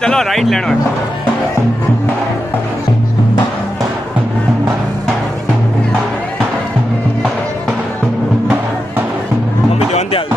चलो राइट लेना मम्मी ध्यान दे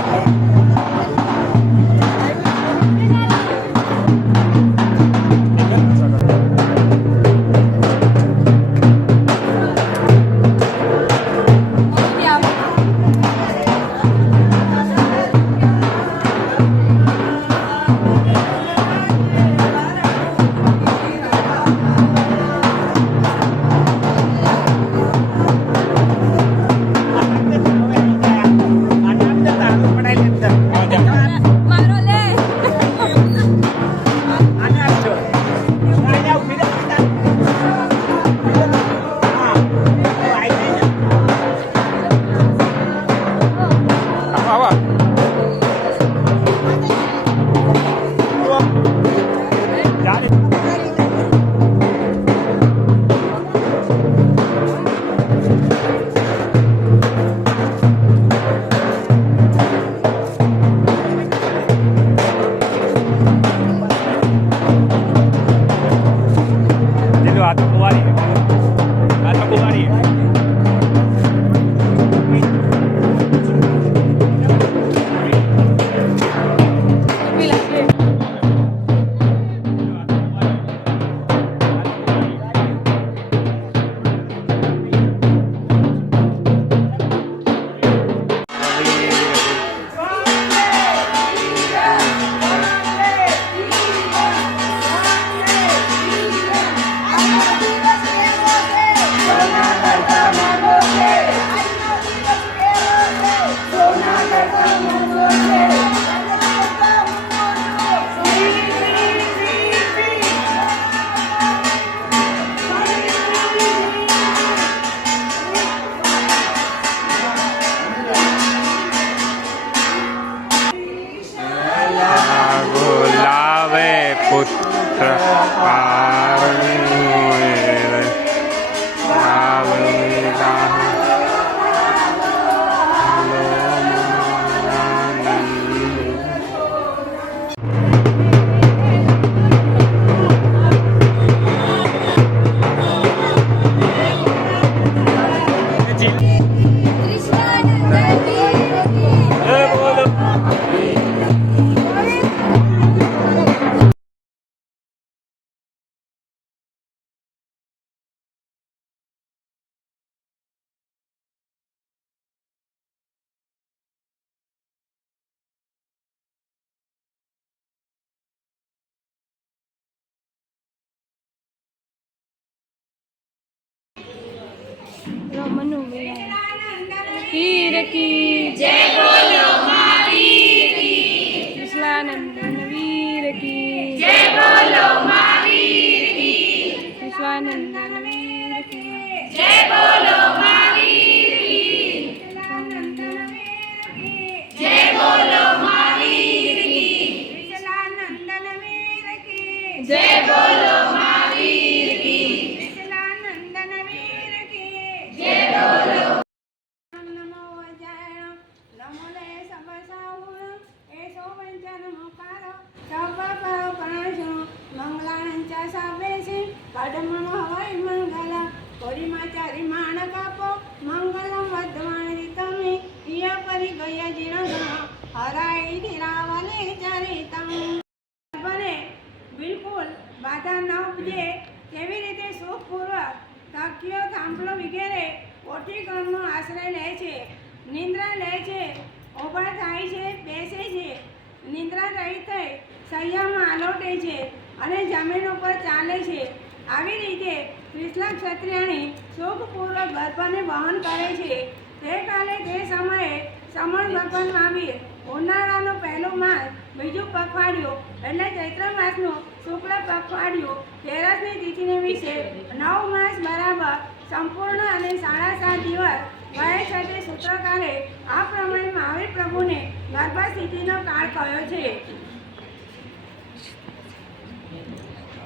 वीर की जय बोलो महावीर की विश्वानंदन वीर की जय बोलो महावीर की विश्वानंदन वीर की जय बोलो महावीर की जय बोलो महावीर की विश्वानंदन वीर की जय बोलो महावीर की विश्वानंदन वीर की जय बोलो બિલકુલ બાધા ન ઉપજે કેવી રીતે સુખપૂર્વક તકિયો થાંભલો વગેરે ઓઠીકરણનો આશ્રય લે છે, નિંદ્રા લે છે, ઊભા થાય છે, બેસે છે, નિંદ્રા રહિત થઈ સૈયામાં આલોટે છે અને જમીન ઉપર ચાલે છે. આવી રીતે કૃષ્ણ ક્ષત્રિયાણી સુખપૂર્વક ગર્ભને વહન કરે છે. તે કાલે તે સમયે સમણ ભગવાન મહાવીર ઉનાળાનો પહેલો માસ બીજું પખવાડિયું એટલે ચૈત્ર માસનું શુક્લ પખવાડિયું તેરસની તિથિને વિશે 9 માસ બરાબર સંપૂર્ણ અને 7.5 દિવસ વય સાથે સૂત્રકારે આ પ્રમાણે મહાવીર પ્રભુને ગર્ભસ્થિતિનો કાળ કહ્યો છે.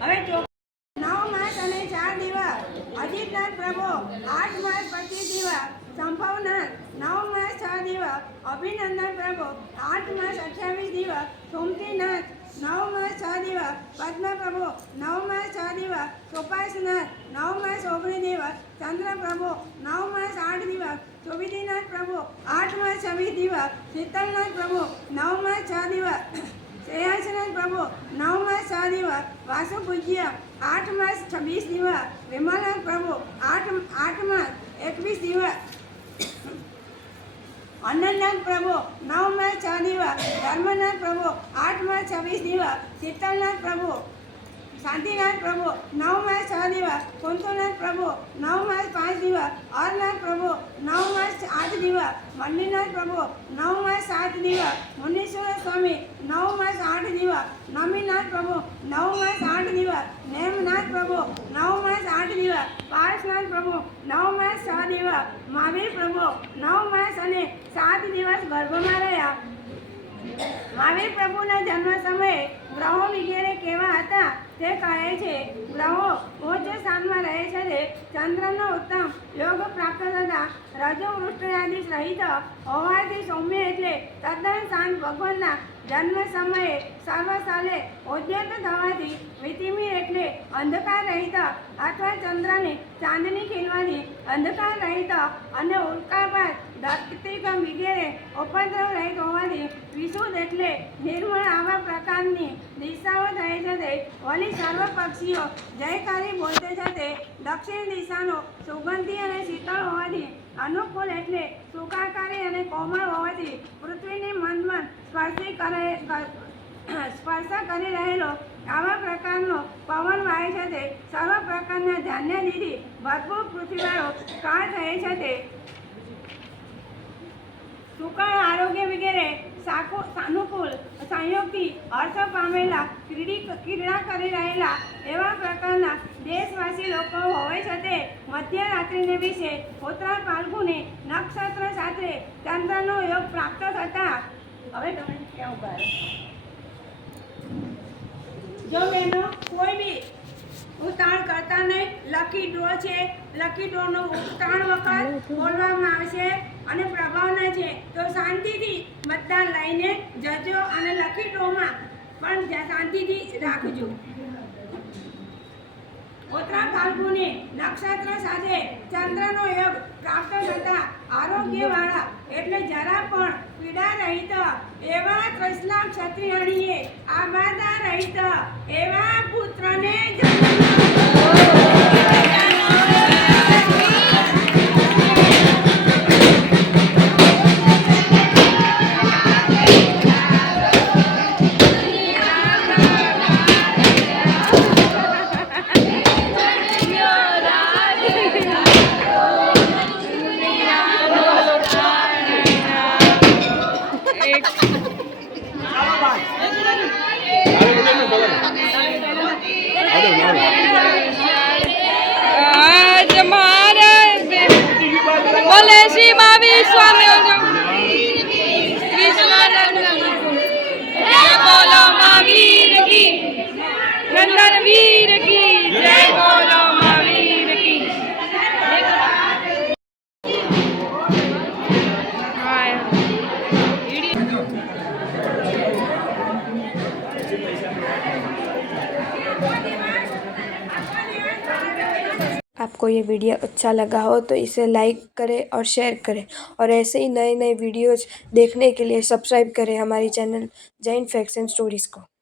હવે 9 માસ અને 4 દિવસ અજીતનાથ પ્રભુ, 8 માસ 25 દિવસ સંભવનાથ, 9 માસ 6 દિવસ અભિનંદન પ્રભુ, 8 માસ 28 દિવસ સોમતીનાથ 9 માસ 6 દિવસ પદ્મપ્રભુ 9 માસ 6 દિવસ સોપાસનાથ 9 માસ 19 દિવસ ચંદ્રપ્રભુ 9 માસ 8 દિવસ સુવિધિનાથ પ્રભુ 8 માસ 26 દિવસ શીતલનાથ પ્રભુ 9 માસ 6 દિવસ શ્રેયાસનાથ પ્રભુ 9 માસ 6 દિવસ વાસુ પૂજ્ય 8 માસ 26 દિવસ વિમલનાથ પ્રભુ 8 માસ 21 દિવસ અનંતનાથ પ્રભુ 9 માસ 6 દિવસ ધર્મનાથ પ્રભુ 8 માસ 26 દિવસ શીતલનાથ પ્રભુ શાંતિનાથ પ્રભુ 9 માસ 6 દિવસ કુંતુનાથ પ્રભુ 9 માસ 5 દિવસ અરનાથ પ્રભુ 9 માસ 8 દિવસ મલ્લીનાથ પ્રભુ 9 માસ 7 દિવસ મુનીશ્વર સ્વામી 9 માસ 8 દિવસ નમીનાથ પ્રભુ 9 માસ 8 દિવસ નેમનાથ પ્રભુ 9 માસ 8 દિવસ પારસનાથ પ્રભુ 9 માસ 6 દિવસ મહાવીર પ્રભુ 9 માસ અને 7 દિવસ ગર્ભમાં રહ્યા. મહાવીર પ્રભુના જન્મ સમયે ગ્રહો વગેરે કેવા હતા તે કહે છે. ગ્રહો ઉચ્ચ સ્થાનમાં રહે છે તે ચંદ્રનો ઉત્તમ યોગ પ્રાપ્ત થતા રજો વૃષ્ટિ રહિત હોવાથી સૌમ્ય એટલે તદ્દન શાંત ભગવાનના જન્મ સમયે સર્વસાલે ઉદ્યત થવાથી વિતિમીર એટલે અંધકાર રહિત અથવા ચંદ્રની ચાંદની ખીલવાથી અંધકાર રહિત અને ઉલ્કાપાત ધરતીકંપ વગેરે ઉપદ્રવ રહિત હોવાથી વિશુદ્ધ એટલે નિર્મળ આવા પ્રકારની દિશાઓ થાય છે તે વળી સર્વ પક્ષીઓ જયકારી બોલતે છે તે દક્ષિણ દિશાનો સુગંધી અને શીતળ હોવાથી અનુકૂળ એટલે સુખાકારી અને કોમળ હોવાથી પૃથ્વીની મંદ સ્પર્શ કરી રહેલો આવા પ્રકારનો પવન વાય છે તે સર્વ પ્રકારના ધાન્ય લીધી ભરપૂર પૃથ્વીવાળો કાળ થયે છે તે સુકાળ આરોગ્ય વગેરે સાનુકૂળ સંયોગથી હર્ષ પામેલા ક્રીડા કરી રહેલા એવા પ્રકારના દેશવાસી લોકો હોય છે તે મધ્યરાત્રિને વિશે ઉત્તરાયણ ફાલ્ગુની નક્ષત્ર સાથે ચંદ્રનો યોગ પ્રાપ્ત થતા. હવે તમે ક્યાં ઉભા જો બહેનો કોઈ બી ઉતાણ કરતા નહીં. લકી ડ્રો છે, લકી ડ્રોનો 3 વખત બોલવામાં આવશે અને પ્રભાવના છે તો શાંતિથી મતદાન લઈને જજો અને લકી ડ્રોમાં પણ શાંતિથી રાખજો. ઉત્તરાયણ ફાલ્ગુની નક્ષત્ર સાથે ચંદ્રનો યોગ પ્રાપ્ત થતા આરોગ્યવાળા એટલે જરા પણ પીડા રહિત એવા કૃષ્ણ ક્ષત્રિયણીએ આબાદા રહિત એવા પુત્રને आपको ये वीडियो अच्छा लगा हो तो इसे लाइक करें और शेयर करें और ऐसे ही नए नए वीडियोज़ देखने के लिए सब्सक्राइब करें हमारी channel Jain facts and stories को.